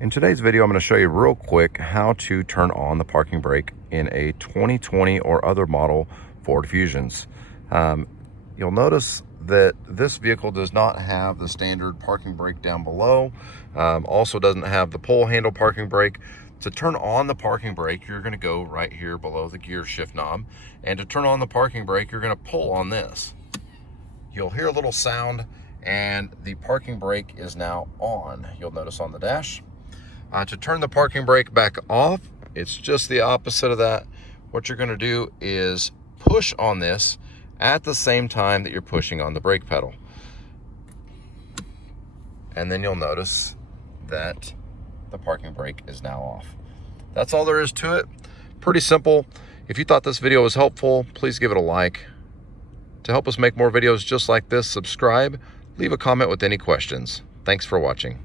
In today's video, I'm going to show you real quick how to turn on the parking brake in a 2020 or other model Ford Fusions. You'll notice that this vehicle does not have the standard parking brake down below. Also doesn't have the pull handle parking brake. To turn on the parking brake, you're going to go right here below the gear shift knob. And to turn on the parking brake, you're going to pull on this. You'll hear a little sound and the parking brake is now on. You'll notice on the dash. To turn the parking brake back off, it's just the opposite of that. What you're going to do is push on this at the same time that you're pushing on the brake pedal. And then you'll notice that the parking brake is now off. That's all there is to it. Pretty simple. If you thought this video was helpful, please give it a like. To help us make more videos just like this, subscribe, leave a comment with any questions. Thanks for watching.